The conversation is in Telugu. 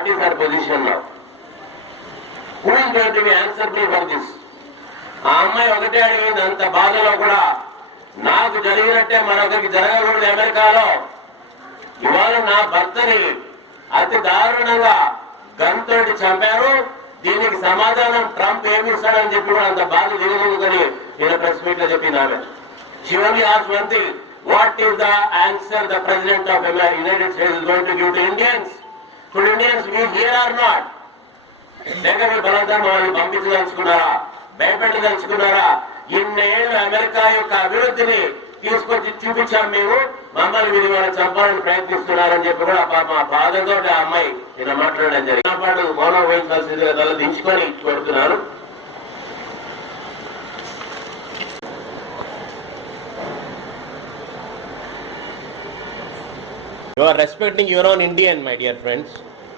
What is our position now? Who is going to be answerable for this? ఆ అమ్మాయి ఒకటే అడిగింది, అంత బాధలో కూడా నాకు జరిగినట్టే మరొకరికి జరగకూడదు అమెరికాలో. ఇవాళ నా భర్తని అతి దారుణంగా గన్తోటి చంపారు, దీనికి సమాధానం ట్రంప్ ఏమి ఇస్తాడని చెప్పి కూడా అంత బాధ దిగలుగుతుంది. నేను ప్రెస్ మీట్ లో చెప్పింది ఆమె. She only asked one thing, what is the answer the President of United States is going to give to Indians? Should Indians be here or not? లేక మీ బలంగా మమ్మల్ని పంపించదలుచుకున్నారా, భయపెట్టదలుచుకున్నారా? ఇన్నేళ్ళు అమెరికా యొక్క అభివృద్ధిని తీసుకొచ్చి చూపించాం మేము, మమ్మల్ని వీరి వాళ్ళు చంపాలని ప్రయత్నిస్తున్నారని చెప్పి కూడా మా బాధతో ఆ అమ్మాయి ఇలా మాట్లాడడం జరిగింది. నా పాటు మౌనం వహించాల్సిందిగా తల దించుకొని పెడుతున్నాను. You are respecting your own Indian, my dear friends.